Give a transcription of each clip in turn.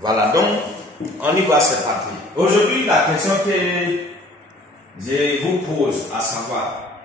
Voilà, donc, on y va, c'est parti. Aujourd'hui, la question que je vous pose, à savoir,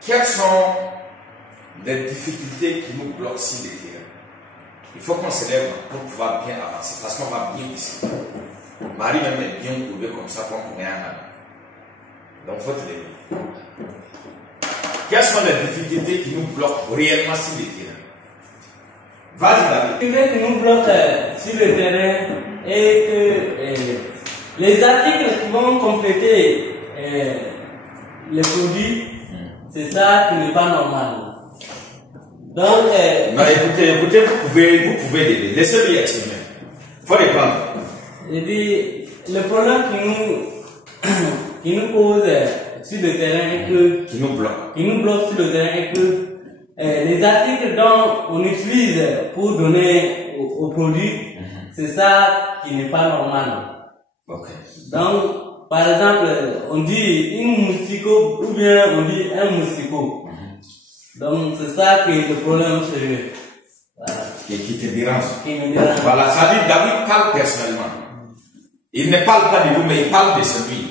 quelles sont les difficultés qui nous bloquent sur le terrain? Il faut qu'on se lève pour pouvoir bien avancer, parce qu'on va bien ici. Marie même est bien courbée comme ça pour qu'on ait un an. Donc, il faut te lever. Quelles sont les difficultés qui nous bloquent réellement sur le terrain? Vas-y, David. Ce qui nous bloque sur le terrain est que les articles qui vont compléter les produits, c'est ça qui n'est pas normal. Donc, non, écoutez, vous pouvez l'aider. Laissez-lui exprimer. Il faut répondre. Je dis, le problème qui nous pose sur le terrain est que, Qui nous bloque sur le terrain est que les articles dont on utilise pour donner au produit, c'est ça qui n'est pas normal. Ok. Donc, par exemple, on dit une moustico ou bien on dit un moustico. Donc, c'est ça qui est le problème chez eux. Voilà. Qui te dérange. Qui me dérange. Voilà, ça dit David parle personnellement. Il ne parle pas de vous, mais il parle de celui.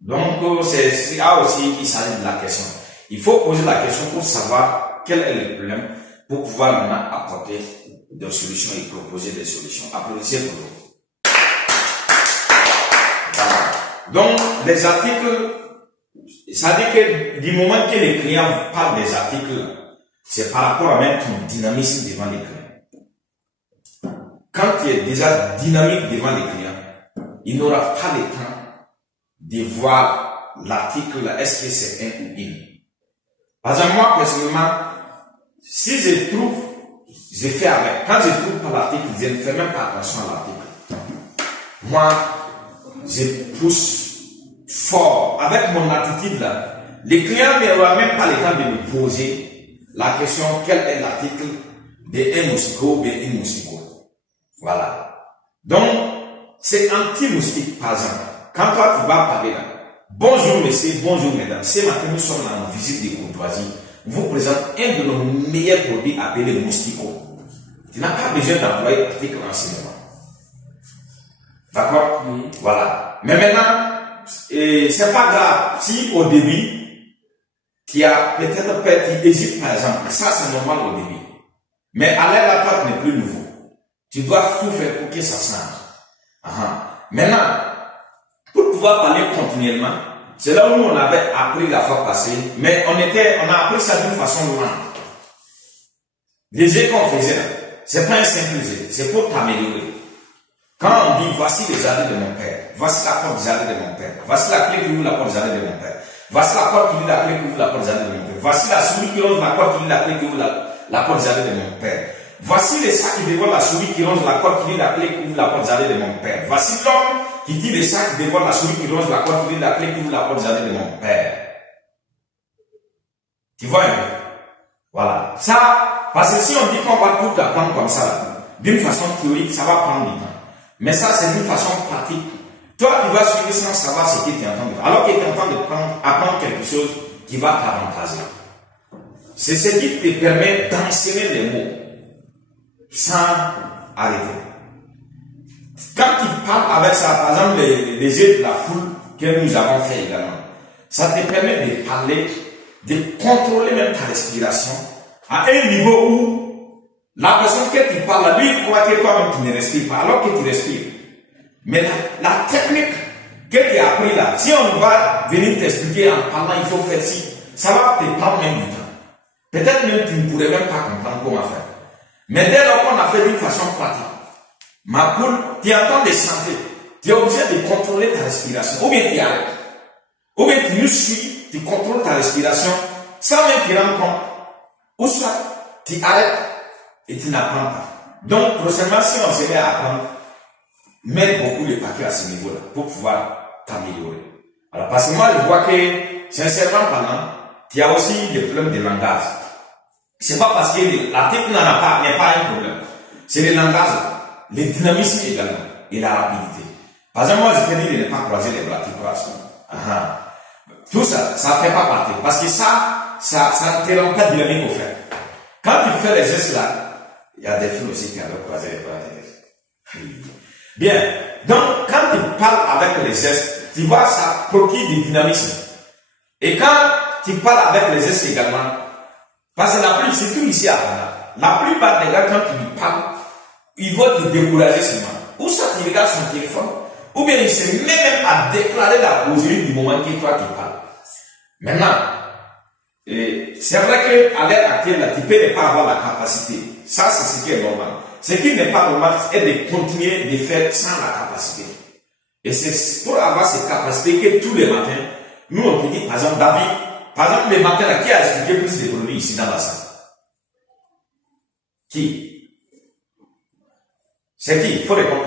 Donc, c'est là aussi qu'il s'agit de la question. Il faut poser la question pour savoir quel est le problème, pour pouvoir maintenant apporter des solutions et proposer des solutions. Applaudissez pour vous. Voilà. Donc, les articles, ça dit que du moment que les clients parlent des articles, c'est par rapport à même ton dynamisme devant les clients. Quand tu es déjà dynamique devant les clients, il n'aura pas le temps de voir l'article, est-ce que c'est un ou une. Par exemple, moi, personnellement, si je trouve, je fais avec. Quand je trouve pas l'article, je ne fais même pas attention à l'article. Moi, je pousse fort avec mon attitude là. Les clients n'auront même pas le temps de me poser la question quel est l'article d'un moustico ou d'une moustico. Voilà. Donc, c'est anti-moustique, par exemple. Quand toi, tu vas parler là, bonjour messieurs, bonjour mesdames. Ce matin, nous sommes en visite de courtoisie. Vous présente un de nos meilleurs produits appelé Moustico. Tu n'as pas besoin d'employer l'article en ce moment. D'accord? Voilà. Mais maintenant, c'est pas grave. Si au début, tu as peut-être peur, tu hésites par exemple. Ça, c'est normal au début. Mais à l'air là, toi, tu n'es plus nouveau. Tu dois tout faire pour que ça change. Maintenant, pour pouvoir parler continuellement, c'est là où on avait appris la fois passée, mais on a appris ça d'une façon loin. Les jeux qu'on faisait, c'est pas un simple jeu, c'est pour t'améliorer. Quand on dit voici les jardins de mon père, voici la porte des jardins de mon père, voici la clé qui ouvre la porte des jardins de mon père, voici la porte qui ouvre la clé qui ouvre la porte des jardins de mon père, voici la souris qui ronge la porte qui ouvre la clé qui ouvre la porte des jardins de mon père, voici les sacs qui dévorent la souris qui ronge la porte qui ouvre la clé qui ouvre la porte des jardins de mon père, voici l'homme qui dit les sacs devant la souris qui ronge la porte, qui dit la clé qui ouvre la porte des jardins de mon père. Tu vois un peu? Voilà. Ça, parce que si on dit qu'on va tout apprendre comme ça, d'une façon théorique, ça va prendre du temps. Mais ça, c'est d'une façon pratique. Toi, tu vas suivre sans savoir ce que tu es en train de faire. Alors que tu es en train d'apprendre quelque chose qui va t'avantager. C'est ce qui te permet d'enseigner les mots sans arrêter. Quand tu parles avec ça, par exemple, les yeux de la foule que nous avons fait également, ça te permet de parler, de contrôler même ta respiration à un niveau où la personne que tu parles, lui, il croit que toi-même tu ne respires pas, alors que tu respires. Mais la technique que tu as appris là, si on va venir t'expliquer en parlant, il faut faire ci, ça va te prendre même du temps. Peut-être même tu ne pourrais même pas comprendre comment faire. Mais dès lors qu'on a fait d'une façon pratique, ma poule, tu es en train de chanter. Tu es obligé de contrôler ta respiration. Ou bien tu arrêtes. Ou bien tu nous suis, tu contrôles ta respiration sans même te rendre compte. Ou soit tu arrêtes et tu n'apprends pas. Donc, prochainement, si on se met à apprendre, mets beaucoup le paquet à ce niveau-là pour pouvoir t'améliorer. Alors, parce que moi, je vois que, sincèrement parlant, tu as aussi des problèmes de langage. C'est pas parce que la tête n'est pas un problème. C'est le langage. Le dynamisme également et la rapidité. Par exemple, moi, je te dis de ne pas croiser les bras, tu croises. Tout ça, ça ne fait pas partie. Parce que ça ne te rend pas dynamique au fait. Quand tu fais les gestes là, il y a des filles aussi qui avaient croisé les bras. Bien. Donc, quand tu parles avec les gestes, tu vois, ça procure du dynamisme. Et quand tu parles avec les gestes également, parce que c'est tout ici à Ghana, la plupart des gars, quand tu lui parles, ils vont te décourager seulement. Ou ça, tu regardes son téléphone, ou bien il se met même à déclarer la causerie du moment que toi tu parles. Maintenant, c'est vrai qu'à l'heure actuelle, tu peux ne pas avoir la capacité. Ça, c'est ce qui est normal. Ce qui n'est pas normal, c'est de continuer de faire sans la capacité. Et c'est pour avoir cette capacité que tous les matins, nous on te dit, par exemple, David, par exemple, les matins, là, qui a expliqué plus de produits ici dans la salle? Qui? C'est qui? Il faut répondre.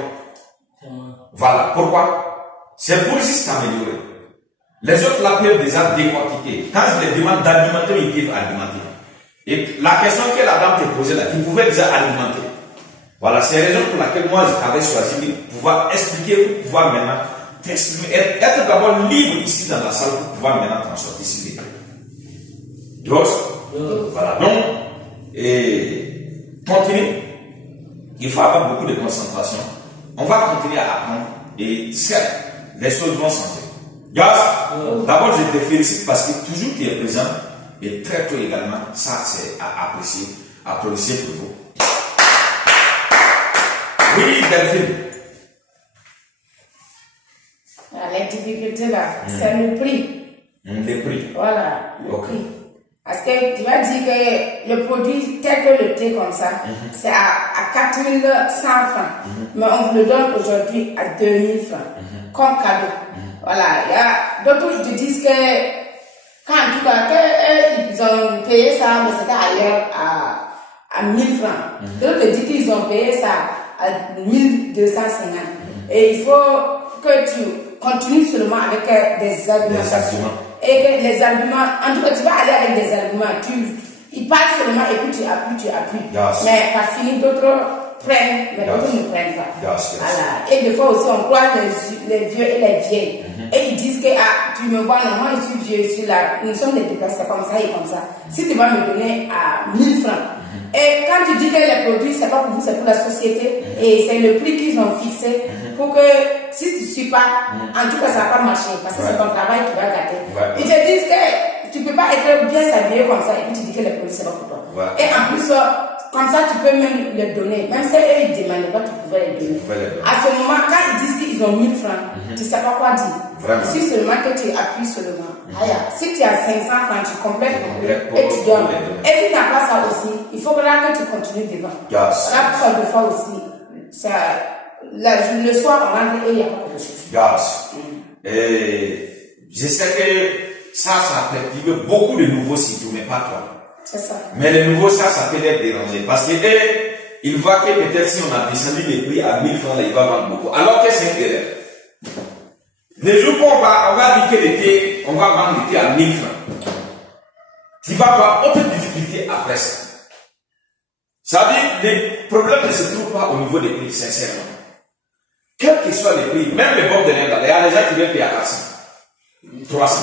Voilà. Pourquoi? C'est pour juste s'améliorer. Les autres l'appellent déjà décortiqué. Quand je les demande d'argumenter, ils peuvent argumenter. Et la question que la dame te posait là, tu pouvais déjà argumenter. Voilà, c'est la raison pour laquelle moi j'avais choisi de pouvoir expliquer, pour pouvoir maintenant t'exprimer, être d'abord libre ici dans la salle pour pouvoir maintenant t'en sortir ici. Voilà, donc, continue. Il faut avoir beaucoup de concentration. On va continuer à apprendre et certes, les choses vont changer. D'abord, je te félicite parce que toujours tu es présent et très tôt également, ça c'est à apprécier. Applaudissez pour vous. Oui, Delphine. Les difficultés là, c'est le prix. Le prix. Voilà, le prix. Parce que tu vas dire que le produit tel que le thé comme ça, c'est à 4100 francs. Mais on vous le donne aujourd'hui à 2000 francs. Comme cadeau. Voilà, il y a d'autres qui te disent que quand en tout cas ils ont payé ça, mais c'était ailleurs à 1000 francs. D'autres te disent qu'ils ont payé ça à 1250. Et il faut que tu continues seulement avec des argumentations. Et que les arguments, en tout cas, tu vas aller avec des arguments. Ils parlent seulement et puis tu appuies. Mais pas fini, d'autres prennent, mais d'autres ne prennent pas. Voilà. Et des fois aussi, on croit les vieux et les vieilles. Et ils disent que tu me vois, non, moi je suis vieux, je suis là. Nous sommes des déplacés comme ça et comme ça. Si tu vas me donner à 1000 francs. Et quand tu dis que les produits, c'est pas pour vous, c'est pour la société. Et c'est le prix qu'ils ont fixé pour que si tu ne suis pas, en tout cas, ça va pas marcher. Parce que c'est ton travail qui va gâter. Ils te disent que tu peux pas être bien s'habiller comme ça et puis tu dis que les produits, c'est pas pour toi. Et en plus, comme ça, tu peux même les donner. Même si eux, ils ne demandaient pas, tu pouvais les donner. À ce moment, quand ils disent qu'ils ont 1000 francs, tu ne sais pas quoi dire. Si seulement que tu appuies seulement. Si tu as 500 francs, tu complètes et tu donnes. Et si tu n'as pas ça aussi, il faut que là que tu continues devant. Là, pour deux fois aussi, ça, le soir, on rentre et il n'y a pas de chose. Je sais que ça perturbe beaucoup de nouveaux sites, mais pas toi. C'est ça. Mais les nouveaux, ça peut être dérangé. Parce que ils voient que peut-être si on a descendu les prix à 1000 francs, là, il va vendre beaucoup. Alors que c'est une erreur. Les jours qu'on va dire que l'été, on va vendre l'été à 1000 francs. Tu vas avoir autre difficulté après ça. Ça veut dire que les problèmes ne se trouvent pas au niveau des prix, sincèrement. Quels que soient les prix, même les bombes de l'Inde, il y a des gens qui viennent payer à 400, 300.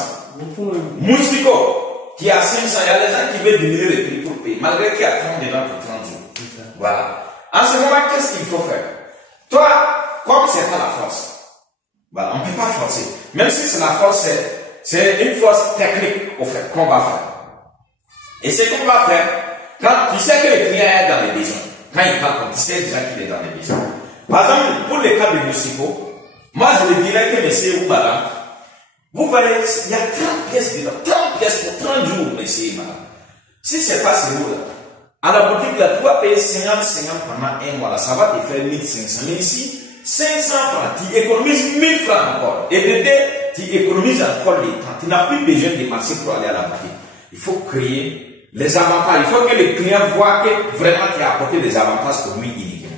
Moustico, qui est à 500, il y a des gens qui veulent diminuer les prix pour payer, malgré qu'il y a 30 dedans pour 30 jours. Voilà. En ce moment, qu'est-ce qu'il faut faire? Toi, comme c'est pas la force, voilà, on ne peut pas forcer. Même si c'est la force, c'est une force technique, au fait, qu'on va faire. Et ce qu'on va faire, quand tu sais que le client est dans les besoins, quand il parle, tu sais déjà qu'il est dans les besoins. Par exemple, pour le cas de Moustico, moi je lui dirais que monsieur ou madame, vous voyez, il y a 30 pièces dedans, 30 pièces pour 30 jours, monsieur et madame. Si c'est pas ce mot-là, à la boutique, là, tu vas payer 50 pendant un mois, là, ça va te faire 1500. Mais ici, 500 francs, tu économises 1000 francs encore. Et de deux, tu économises encore les temps. Tu n'as plus besoin de marcher pour aller à la boutique. Il faut créer les avantages. Il faut que le client voit que vraiment tu as apporté des avantages pour lui uniquement.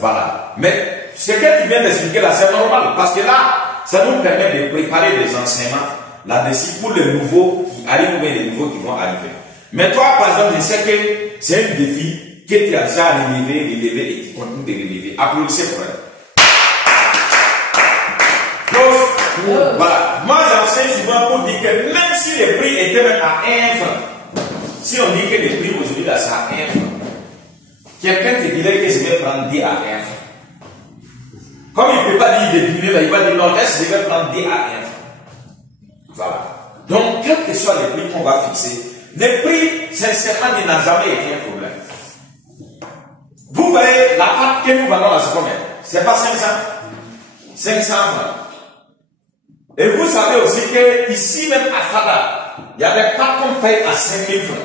Voilà. Mais ce que tu viens d'expliquer là, c'est normal. Parce que là, ça nous permet de préparer des enseignements là-dessus pour les nouveaux qui arrivent ou bien les nouveaux qui vont arriver. Mais toi, par exemple, je sais que c'est un défi que tu as déjà relevé et tu continues de relever. Applaudissez pour elle. Donc, voilà. Moi, j'enseigne souvent pour dire que même si les prix étaient même à 1 franc, si on dit que les prix aujourd'hui là, c'est à 1 franc, quelqu'un te dirait que je vais prendre 10 à 1 franc. Comme il ne peut pas dire de diminuer, là, il va dire non, laisse, je vais prendre D à 1 franc. Voilà. Donc, quel que soit le prix qu'on va fixer, le prix, sincèrement, il n'a jamais été un problème. Vous voyez, la pâte que nous vendons là, c'est combien? C'est pas 500? 500 francs. Et vous savez aussi que ici même à Fada, il y a des pâtes qu'on paye à 5000 francs.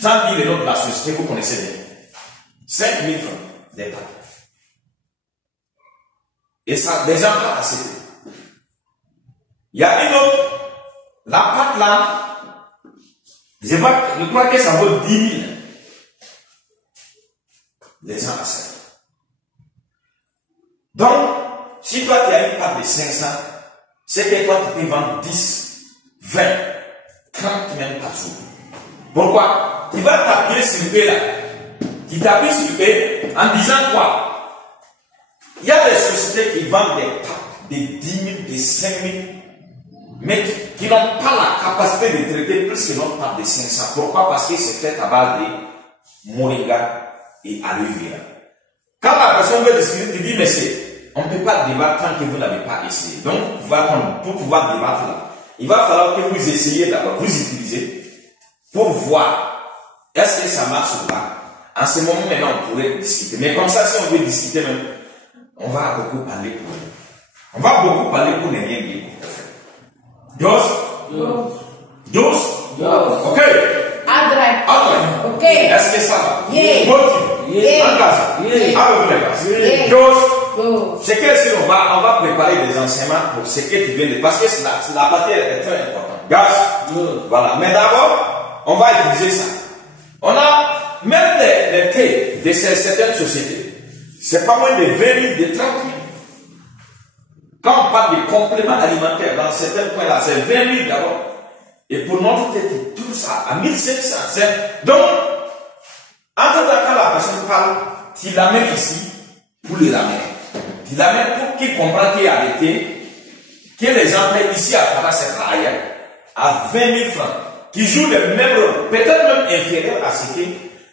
Sans dire le nom de la société, vous connaissez bien. 5000 francs, des pâtes. Et ça, des gens pas assez. Il y a une autre, la pâte là, je crois que ça vaut 10 000. Les gens achètent. Donc, si toi tu as une pâte de 500, c'est que toi tu peux vendre 10, 20, 30 même par jour. Pourquoi? Tu vas t'appuyer sur le P là. Tu t'appuies sur le P en disant quoi? Il y a des sociétés qui vendent des pâtes de 10 000, de 5 000, mais qui n'ont pas la capacité de traiter plus que notre pâte de 500. Pourquoi? Parce que c'est fait à base de moringa et aloe vera. Quand la personne veut discuter, tu dis, mais on ne peut pas débattre tant que vous n'avez pas essayé. Donc, pour pouvoir débattre là, il va falloir que vous essayiez d'abord, vous utilisez pour voir est-ce que ça marche ou pas. En ce moment, maintenant, on pourrait discuter. Mais comme ça, si on veut discuter même, on va beaucoup parler pour nous. On va beaucoup parler pour ne rien dire. Dos? Ok. Adresse. Ok. Est-ce que ça va? Yeah. En casa. Dos. C'est que si on va préparer des enseignements pour ce que tu viens de... Parce que la partie est très importante. Gaz. Voilà. Mais d'abord, on va utiliser ça. On a même les thés de certaines sociétés. C'est pas moins de 20 000, de 30 000. Quand on parle de compléments alimentaires dans certains points là, c'est 20 000 d'abord. Et pour notre tête, tout ça à 1500. Donc, entre-temps, quand la personne parle, tu l'amènes ici pour le ramener. Tu l'amènes pour qu'il comprenne qu'il y a des thés, que les gens payent ici à Fada, c'est pas ailleurs, à 20 000 francs, qui jouent le même rôle, peut-être même inférieur à ce que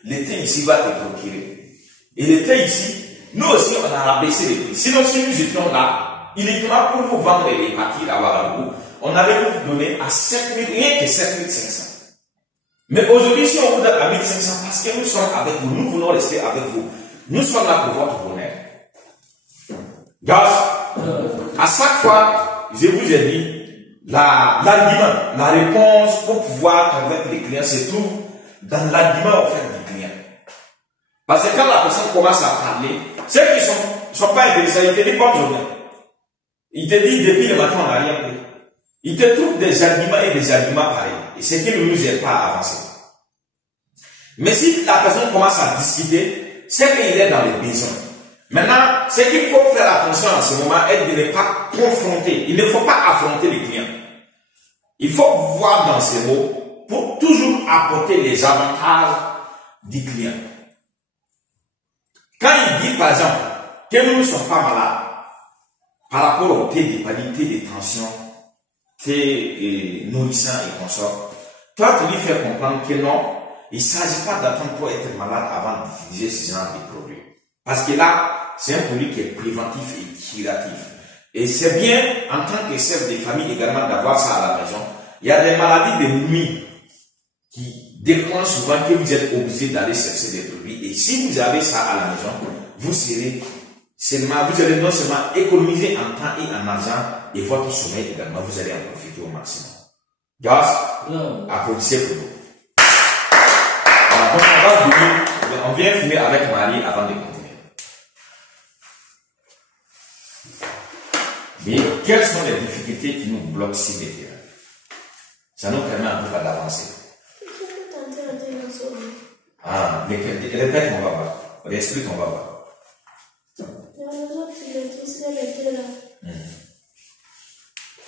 le thé ici va te procurer. Et le thé ici, nous aussi, on a abaissé les prix. Sinon, si nous étions là, uniquement pour vous vendre les paquets à Ouagadougou, on avait vous donné à 7 000, rien que 7 500. Mais aujourd'hui, si on vous donne à 1 500, parce que nous sommes avec vous, nous voulons rester avec vous, nous sommes là pour votre bonheur. À chaque fois, je vous ai dit, l'argument, la réponse pour pouvoir convaincre les clients se trouve dans l'argument offert du client. Parce que quand la personne commence à parler, ceux qui ne sont pas intéressés, ils te disent bonne journée. Il te dit depuis le matin, on n'a rien pris. Il te trouve des arguments et des arguments pareils. Et ce qui ne nous aide pas à avancer. Mais si la personne commence à discuter, c'est qu'il est dans les besoins. Maintenant, ce qu'il faut faire attention en ce moment est de ne pas confronter. Il ne faut pas affronter les clients. Il faut voir dans ces mots pour toujours apporter les avantages du client. Quand il dit par exemple que nous ne sommes pas malades par rapport au thé d'hépatie, de tension, thé nourrissant et consort, toi tu lui fais comprendre que non, il ne s'agit pas d'attendre pour être malade avant d'utiliser ce genre de produit. Parce que là, c'est un produit qui est préventif et curatif. Et c'est bien, en tant que chef de famille également, d'avoir ça à la maison. Il y a des maladies de nuit qui déclenchent souvent que vous êtes obligé d'aller chercher des produits. Et si vous avez ça à la maison, vous allez non seulement économiser en temps et en argent, et votre sommeil également, vous allez en profiter au maximum. Guys, applaudissez pour vous. On vient finir avec Marie avant de continuer. Mais quelles sont les difficultés qui nous bloquent si les terrains? Ça nous permet en tout cas d'avancer. Ah, répète, on va voir. Explique, on va voir.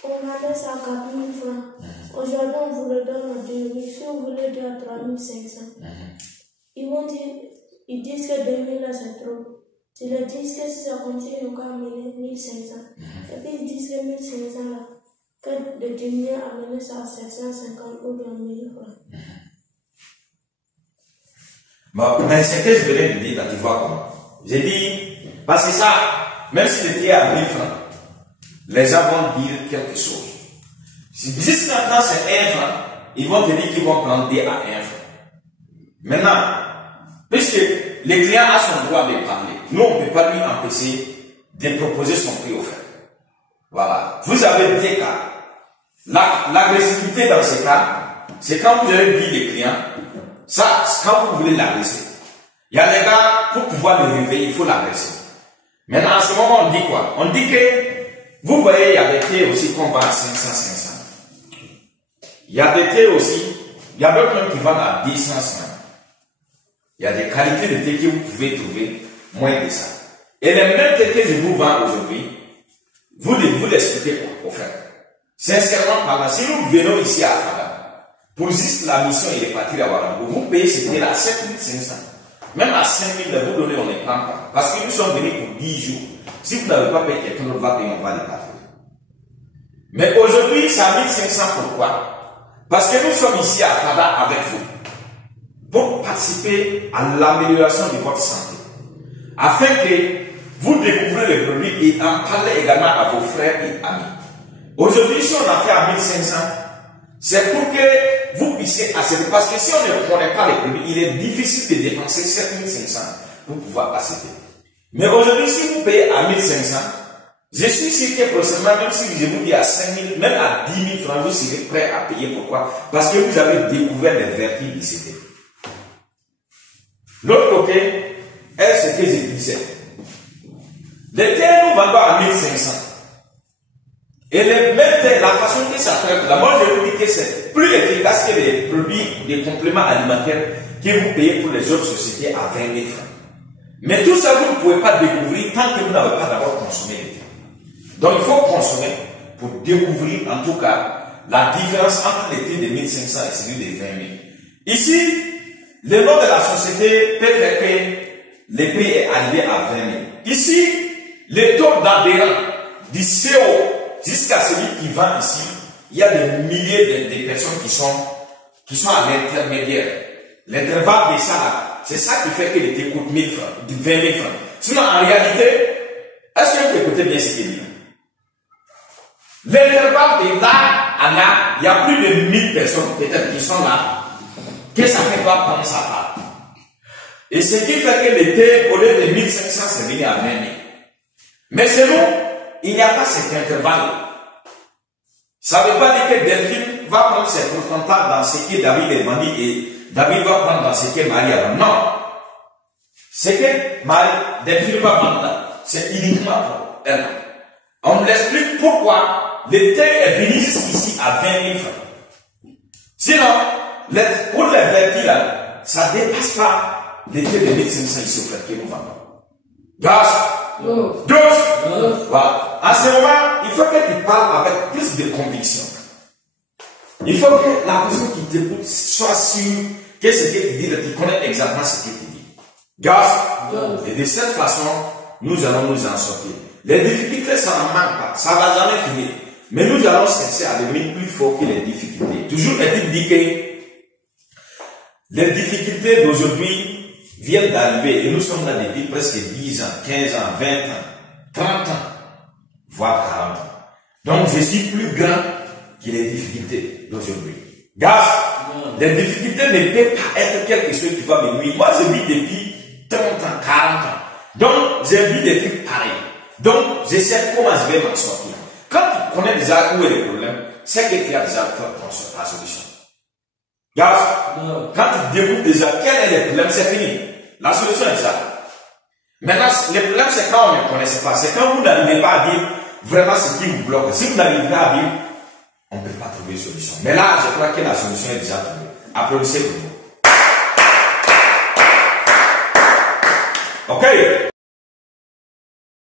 On avait ça à 4 000 francs. Aujourd'hui, on vous le donne à 2 000. Si on vous le donne à 3 500. Ils vont dire, ils disent que 2 000 là c'est trop. Ils leur disent que si ça continue, on va amener 1 500. Et puis ils disent que 1 500 là, que de diminuer amener ça à 750 ou bien 1 000 francs. Bon, mais c'est que je venais de dire, là, tu vois comment. J'ai dit, parce que ça, même si le thé est à 1000 francs, les gens vont dire quelque chose. Si jusqu'à maintenant c'est 1 franc, ils vont te dire qu'ils vont prendre thé à 1 franc. Maintenant, puisque le client a son droit de parler, nous on ne peut pas lui empêcher de proposer son prix offert. Voilà. Vous avez deux cas. L'agressivité dans ce cas, c'est quand vous avez dit les clients, ça, quand vous voulez l'agresser. Il y a des gars, pour pouvoir le réveiller, il faut l'agresser. Maintenant, à ce moment, on dit quoi? On dit que, vous voyez, il y a des thés aussi qu'on vend à 500. Il y a des thés aussi, il y a d'autres même qui vendent à 200. Il y a des qualités de thé que vous pouvez trouver moins que ça. Et les mêmes thés que je vous vends aujourd'hui, vous l'expliquez quoi, au fait. Sincèrement parlant, si nous venons ici à Fada, pour juste la mission et les parties à Ouagadougou, vous payez ce thé là à 7500. Même à 5000, vous donnez, on ne prend pas. Parce que nous sommes venus pour 10 jours. Si vous n'avez pas payé, quelqu'un d'autre va payer, on va les partir. Mais aujourd'hui, c'est à 1500. Pourquoi? Parce que nous sommes ici à Fada avec vous. Pour participer à l'amélioration de votre santé. Afin que vous découvrez les produits et en parlez également à vos frères et amis. Aujourd'hui, si on a fait à 1500, c'est pour que vous puissiez accéder. Parce que si on ne connaît pas les produits, il est difficile de dépenser 7500 pour pouvoir accéder. Mais aujourd'hui, si vous payez à 1500, je suis sûr que prochainement, même si je vous dis à 5000, même à 10 000 francs, vous serez prêt à payer. Pourquoi? Parce que vous avez découvert les vertus du CD. L'autre côté est ce que je disais. Les terres nous vendons à 1500. Et les mêmes terres, la façon que ça traite, là, moi je vous dis que c'est plus efficace que les produits, les compléments alimentaires que vous payez pour les autres sociétés à 20 000 francs. Mais tout ça, vous ne pouvez pas découvrir tant que vous n'avez pas d'abord consommé les terres. Donc il faut consommer pour découvrir en tout cas la différence entre les terres de 1500 et celui de 20 000. Ici, le nom de la société peut faire que le prix est arrivé à 20 000. Ici, le taux d'adhérents du CO jusqu'à celui qui vend ici, il y a des milliers de personnes qui sont à l'intermédiaire. L'intervalle de ça là, c'est ça qui fait que le thé coûte 1000 francs, 20 000 francs. Sinon, en réalité, est-ce que vous écoutez bien ce qu'il dit? L'intervalle de là à là, il y a plus de 1000 personnes peut-être qui sont là, que ça ne peut pas prendre sa part. Et ce qui fait que le thé, au lieu de 1500, c'est venu à 20 000. Mais chez nous, il n'y a pas cet intervalle. Ça ne veut pas dire que Delphine va prendre ses pourcentages dans ce que David est vendu et David va prendre dans ce que Marie a vendu. Non. Ce que Delphine va vendre, c'est uniquement pour elle. On l'explique pourquoi le thé est venu jusqu'ici à 20 000 francs. Sinon, pour les vertus là, ça ne dépasse pas le thé de 1500 ici au fait que nous vendons. Voilà. À ce moment, il faut que tu parles avec plus de conviction. Il faut que la personne qui t'écoute soit sûre que ce que tu dis, tu connais exactement ce que tu dis. Et de cette façon, nous allons nous en sortir. Les difficultés, ça n'en manque pas. Ça ne va jamais finir. Mais nous allons chercher à devenir plus forts que les difficultés. Toujours est-il dit que les difficultés d'aujourd'hui viennent d'arriver et nous sommes là depuis presque 10 ans, 15 ans, 20 ans, 30 ans, voire 40 ans. Donc je suis plus grand que les difficultés d'aujourd'hui. Les difficultés ne peuvent pas être quelque chose qui va me nuire. Moi je vis depuis 30 ans, 40 ans. Donc j'ai vu des trucs pareils. Donc je sais comment je vais m'en sortir. Quand tu connais déjà où est le problème, c'est que tu as déjà fait la solution. Quand tu découvres déjà quel est le problème, c'est fini. La solution est ça. Maintenant, le problème, c'est quand on ne connaît pas. C'est quand vous n'arrivez pas à dire vraiment ce qui vous bloque. Si vous n'arrivez pas à dire, on ne peut pas trouver une solution. Mais là, je crois que la solution est déjà trouvée. Applaudissez pour vous. Ok?